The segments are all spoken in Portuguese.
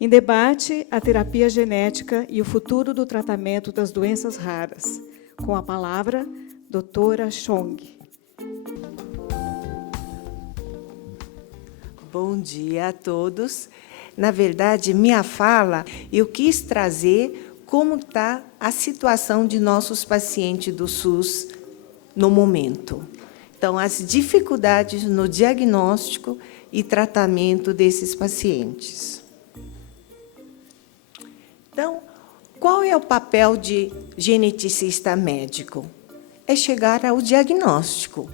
Em debate, a terapia genética e o futuro do tratamento das doenças raras. Com a palavra, doutora Chong. Bom dia a todos. Na verdade, minha fala, eu quis trazer como está a situação de nossos pacientes do SUS no momento. Então, as dificuldades no diagnóstico e tratamento desses pacientes. Então, qual é o papel de geneticista médico? É chegar ao diagnóstico.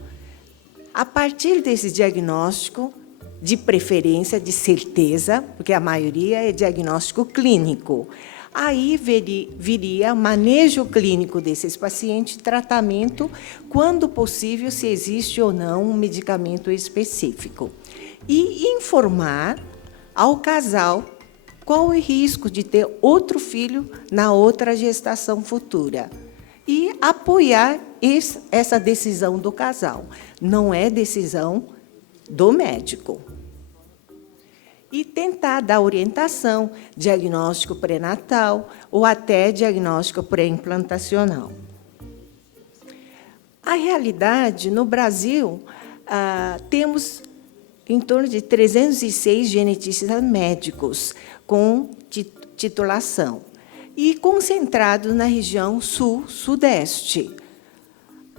A partir desse diagnóstico, de preferência, de certeza, porque a maioria é diagnóstico clínico, aí viria o manejo clínico desses pacientes, tratamento, quando possível, se existe ou não um medicamento específico. E informar ao casal qual o risco de ter outro filho na outra gestação futura. E apoiar essa decisão do casal. Não é decisão do médico. E tentar dar orientação, diagnóstico pré-natal ou até diagnóstico pré-implantacional. A realidade, no Brasil, temos em torno de 306 genetistas médicos com titulação e concentrados na região sul-sudeste.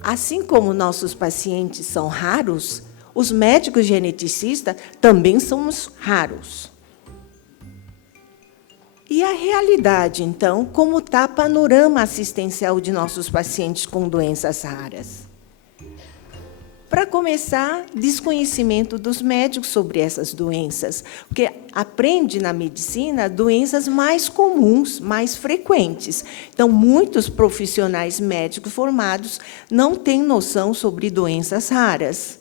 Assim como nossos pacientes são raros, os médicos geneticistas também somos raros. E a realidade, então, como está o panorama assistencial de nossos pacientes com doenças raras? Para começar, desconhecimento dos médicos sobre essas doenças, porque aprende na medicina doenças mais comuns, mais frequentes. Então, muitos profissionais médicos formados não têm noção sobre doenças raras.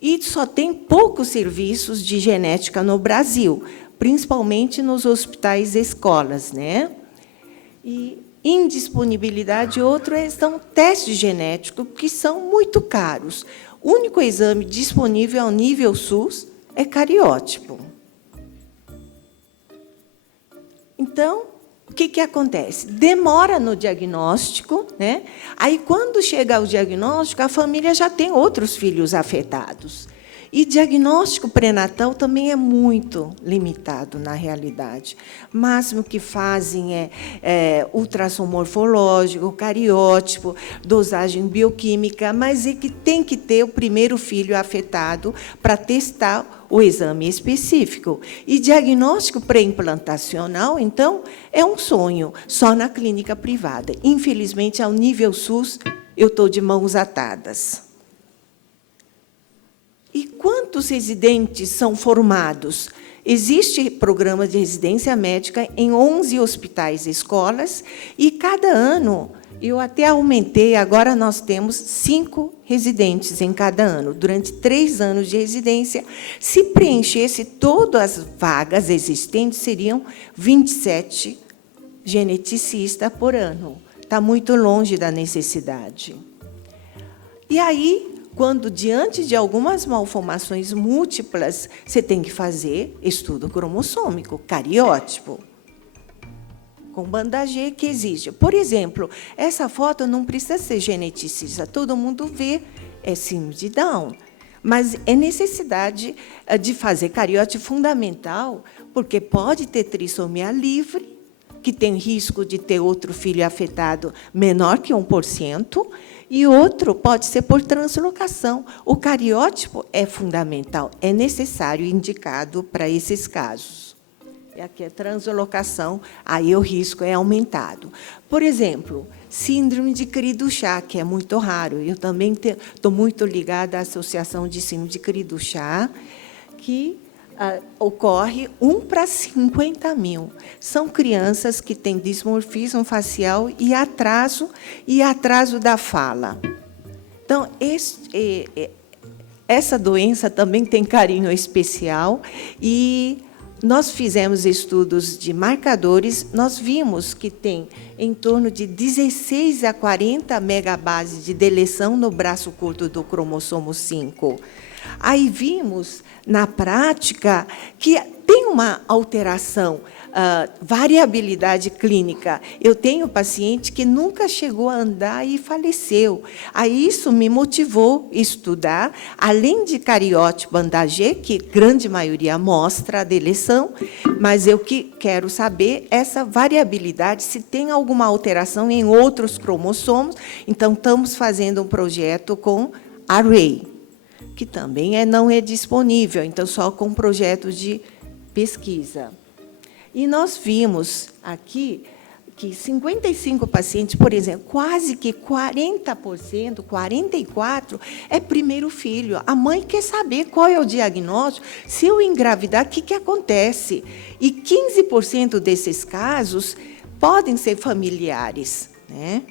E só tem poucos serviços de genética no Brasil, principalmente nos hospitais e escolas, né? E indisponibilidade, outro são testes genéticos, que são muito caros. O único exame disponível ao nível SUS é cariótipo. Então, o que acontece? Demora no diagnóstico, né? Aí, quando chega ao diagnóstico, a família já tem outros filhos afetados. E diagnóstico pré-natal também é muito limitado, na realidade. O máximo que fazem é ultrassom morfológico, cariótipo, dosagem bioquímica, mas é que tem que ter o primeiro filho afetado para testar o exame específico. E diagnóstico pré-implantacional, então, é um sonho, só na clínica privada. Infelizmente, ao nível SUS, eu estou de mãos atadas. E quantos residentes são formados? Existe programa de residência médica em 11 hospitais e escolas, e cada ano, eu até aumentei, agora nós temos 5 residentes em cada ano. Durante 3 anos de residência, se preenchesse todas as vagas existentes, seriam 27 geneticistas por ano. Está muito longe da necessidade. E aí, quando, diante de algumas malformações múltiplas, você tem que fazer estudo cromossômico, cariótipo, com banda G, que exige. Por exemplo, essa foto não precisa ser geneticista, todo mundo vê, é síndrome de Down. Mas é necessidade de fazer cariótipo fundamental, porque pode ter trissomia livre, que tem risco de ter outro filho afetado menor que 1%, e outro pode ser por translocação. O cariótipo é fundamental, é necessário, indicado para esses casos. E aqui é translocação, aí o risco é aumentado. Por exemplo, síndrome de Cri-du-Chat, que é muito raro. Eu também estou muito ligada à Associação de Síndrome de Cri-du-Chat, que ocorre 1 para 50 mil. São crianças que têm dismorfismo facial e atraso da fala. Então, essa doença também tem carinho especial, e nós fizemos estudos de marcadores, nós vimos que tem em torno de 16 a 40 megabases de deleção no braço curto do cromossomo 5. Aí vimos, na prática, que tem uma alteração, variabilidade clínica. Eu tenho paciente que nunca chegou a andar e faleceu. Aí isso me motivou a estudar, além de cariótipo Bandagé, que grande maioria mostra a deleção, mas eu quero saber essa variabilidade, se tem alguma alteração em outros cromossomos. Então, estamos fazendo um projeto com Array, que também não é disponível, então, só com projetos de pesquisa. E nós vimos aqui que 55 pacientes, por exemplo, quase que 40%, 44%, é primeiro filho. A mãe quer saber qual é o diagnóstico, se eu engravidar, o que acontece? E 15% desses casos podem ser familiares, né?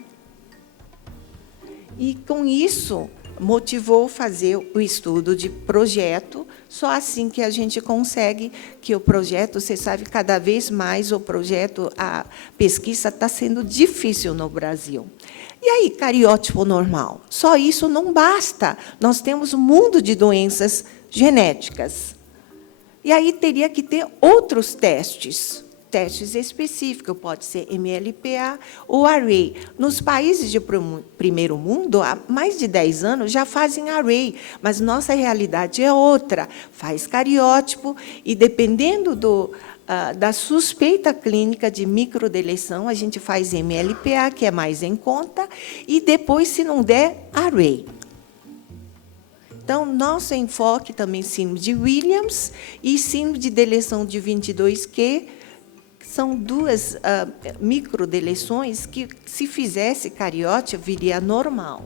E, com isso, motivou fazer o estudo de projeto. Só assim que a gente consegue que o projeto, você sabe, cada vez mais o projeto, a pesquisa está sendo difícil no Brasil. E aí, cariótipo normal? Só isso não basta. Nós temos um mundo de doenças genéticas. E aí teria que ter outros testes específicos, pode ser MLPA ou Array. Nos países de primeiro mundo, há mais de 10 anos, já fazem Array, mas nossa realidade é outra. Faz cariótipo e, dependendo da suspeita clínica de microdeleção, a gente faz MLPA, que é mais em conta, e depois, se não der, Array. Então, nosso enfoque também síndrome de Williams e síndrome de deleção de 22q, são duas microdeleções que, se fizesse cariótipo, viria normal.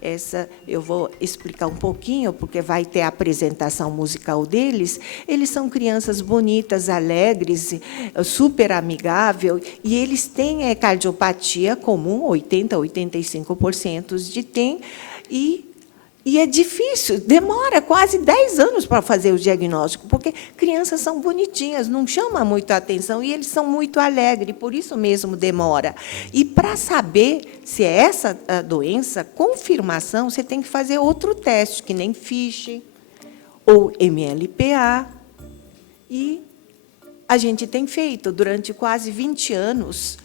Essa eu vou explicar um pouquinho, porque vai ter a apresentação musical deles. Eles são crianças bonitas, alegres, super amigáveis, e eles têm cardiopatia comum, 80% a 85% de tem, e é difícil, demora quase 10 anos para fazer o diagnóstico, porque crianças são bonitinhas, não chama muito a atenção, e eles são muito alegres, por isso mesmo demora. E, para saber se é essa a doença, confirmação, você tem que fazer outro teste, que nem FISH ou MLPA. E a gente tem feito, durante quase 20 anos,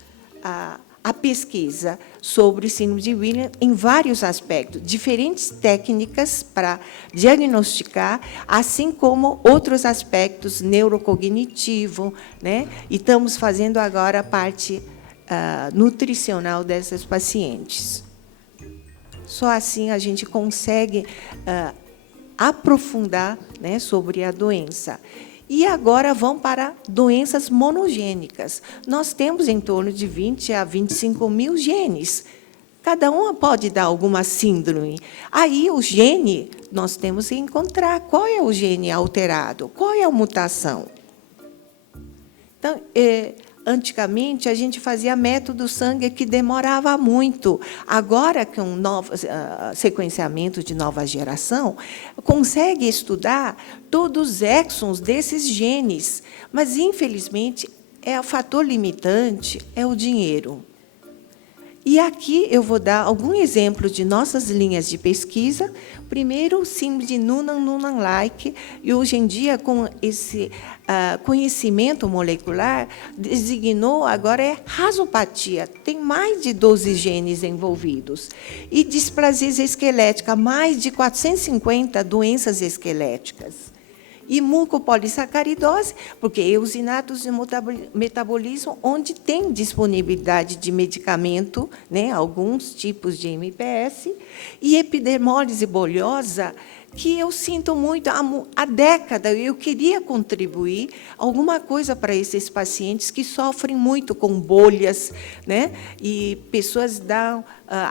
a pesquisa sobre síndrome de Williams em vários aspectos, diferentes técnicas para diagnosticar, assim como outros aspectos neurocognitivo, né? E estamos fazendo agora a parte nutricional dessas pacientes. Só assim a gente consegue aprofundar, né, sobre a doença. E agora vão para doenças monogênicas. Nós temos em torno de 20 a 25 mil genes. Cada uma pode dar alguma síndrome. Aí, o gene, nós temos que encontrar qual é o gene alterado, qual é a mutação. Então, antigamente, a gente fazia método sangue que demorava muito. Agora, com novos sequenciamento de nova geração, consegue estudar todos os exons desses genes. Mas, infelizmente, o fator limitante é o dinheiro. E aqui eu vou dar algum exemplo de nossas linhas de pesquisa. Primeiro, o síndrome de Noonan-Noonan-like, e hoje em dia, com esse conhecimento molecular, designou, agora é rasopatia, tem mais de 12 genes envolvidos. E displasia esquelética, mais de 450 doenças esqueléticas. E mucopolissacaridose, porque eosinatos de metabolismo, onde tem disponibilidade de medicamento, né, alguns tipos de MPS, e epidermólise bolhosa, que eu sinto muito, há década eu queria contribuir alguma coisa para esses pacientes que sofrem muito com bolhas, né? E pessoas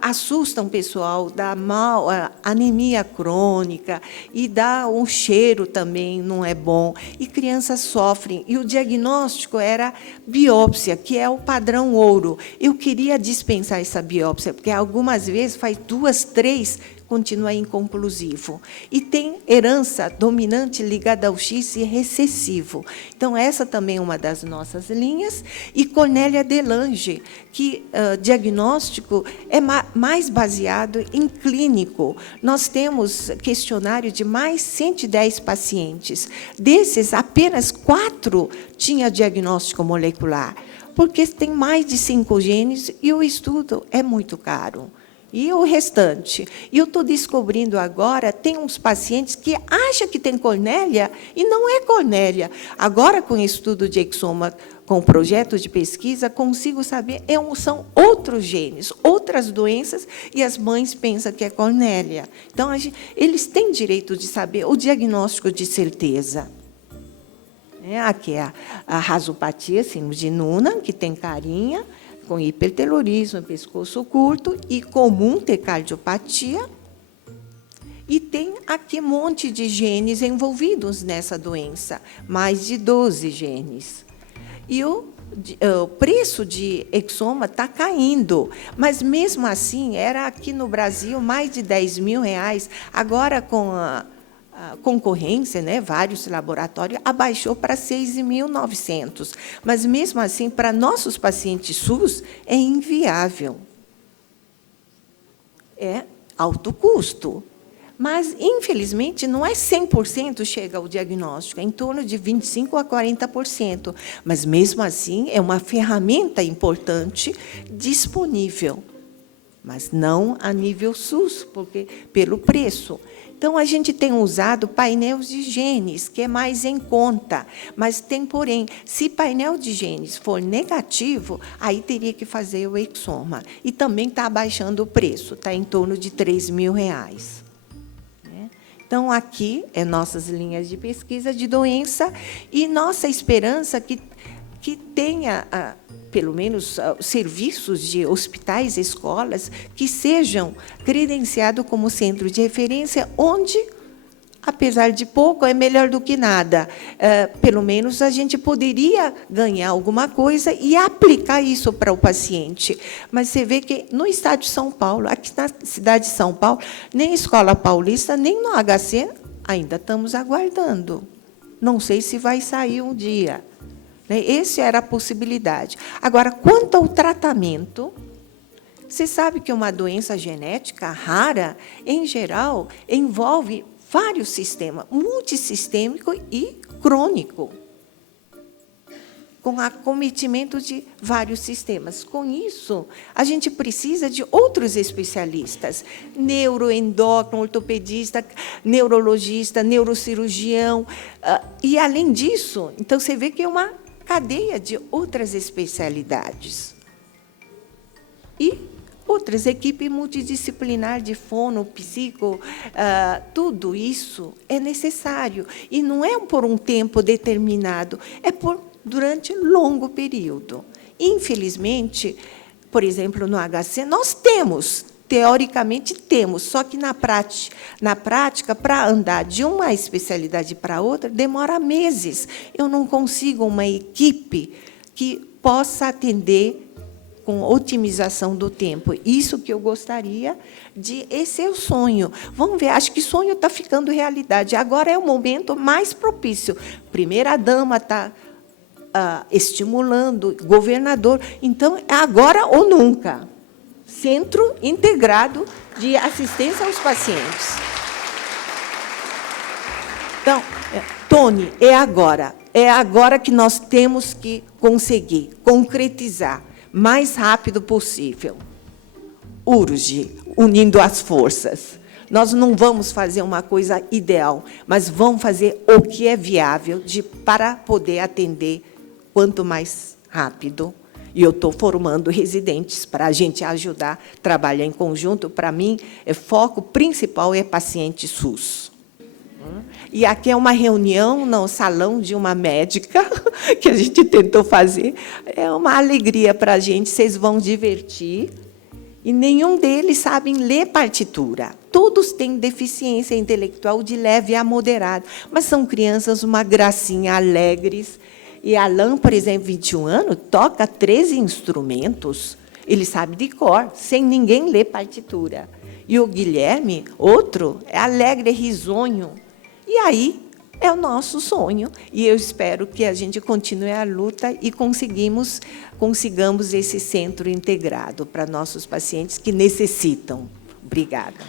assustam o pessoal, dá mal, anemia crônica, e dá um cheiro também, não é bom, e crianças sofrem. E o diagnóstico era biópsia, que é o padrão ouro. Eu queria dispensar essa biópsia, porque algumas vezes faz 2, 3 continua inconclusivo. E tem herança dominante ligada ao X e recessivo. Então, essa também é uma das nossas linhas. E Cornélia Delange, que diagnóstico é mais baseado em clínico. Nós temos questionário de mais 110 pacientes. Desses, apenas 4 tinha diagnóstico molecular, porque tem mais de 5 genes e o estudo é muito caro. E o restante? E eu estou descobrindo agora, tem uns pacientes que acham que tem Cornélia e não é Cornélia. Agora, com o estudo de exoma, com o projeto de pesquisa, consigo saber, são outros genes, outras doenças, e as mães pensam que é Cornélia. Então, eles têm direito de saber o diagnóstico de certeza. Aqui é a rasopatia, síndrome de Noonan, que tem carinha, com hipertelorismo, pescoço curto, e comum ter cardiopatia. E tem aqui um monte de genes envolvidos nessa doença, mais de 12 genes. E o preço de exoma está caindo, mas, mesmo assim, era aqui no Brasil mais de R$10.000, agora, com a concorrência, vários laboratórios, abaixou para 6.900. Mas, mesmo assim, para nossos pacientes SUS, é inviável. É alto custo. Mas, infelizmente, não é 100% chega ao diagnóstico, é em torno de 25% a 40%. Mas, mesmo assim, é uma ferramenta importante disponível, mas não a nível SUS, porque pelo preço. Então, a gente tem usado painéis de genes, que é mais em conta. Mas tem, porém, se painel de genes for negativo, aí teria que fazer o exoma. E também está abaixando o preço, está em torno de R$3.000. Então, aqui é nossas linhas de pesquisa de doença e nossa esperança que tenha, pelo menos, serviços de hospitais, escolas, que sejam credenciados como centro de referência, onde, apesar de pouco, é melhor do que nada. Pelo menos, a gente poderia ganhar alguma coisa e aplicar isso para o paciente. Mas você vê que, no estado de São Paulo, aqui na cidade de São Paulo, nem Escola Paulista, nem no HC, ainda estamos aguardando. Não sei se vai sair um dia. Essa era a possibilidade. Agora, quanto ao tratamento, você sabe que uma doença genética rara, em geral, envolve vários sistemas, multissistêmico e crônico, com acometimento de vários sistemas. Com isso, a gente precisa de outros especialistas, neuroendócrino, ortopedista, neurologista, neurocirurgião. E, além disso, então, você vê que é uma cadeia de outras especialidades. E outras equipes multidisciplinar de fono, psico, tudo isso é necessário. E não é por um tempo determinado, é durante longo período. Infelizmente, por exemplo, no HC, nós temos, teoricamente temos, só que na prática, para andar de uma especialidade para outra, demora meses. Eu não consigo uma equipe que possa atender com otimização do tempo. Isso que eu gostaria de... Esse é o sonho. Vamos ver, acho que o sonho está ficando realidade. Agora é o momento mais propício. Primeira-dama está estimulando, governador. Então, é agora ou nunca. Centro Integrado de Assistência aos Pacientes. Então, Tony, é agora. É agora que nós temos que conseguir concretizar mais rápido possível. Urge, unindo as forças. Nós não vamos fazer uma coisa ideal, mas vamos fazer o que é viável para poder atender quanto mais rápido. E eu estou formando residentes para a gente ajudar a trabalhar em conjunto. Para mim, o foco principal é paciente SUS. E aqui é uma reunião no salão de uma médica, que a gente tentou fazer. É uma alegria para a gente, vocês vão divertir. E nenhum deles sabem ler partitura. Todos têm deficiência intelectual de leve a moderada, mas são crianças, uma gracinha, alegres. E Alan, por exemplo, 21 anos, toca 13 instrumentos. Ele sabe de cor, sem ninguém ler partitura. E o Guilherme, outro, é alegre, risonho. E aí é o nosso sonho. E eu espero que a gente continue a luta e consigamos esse centro integrado para nossos pacientes que necessitam. Obrigada.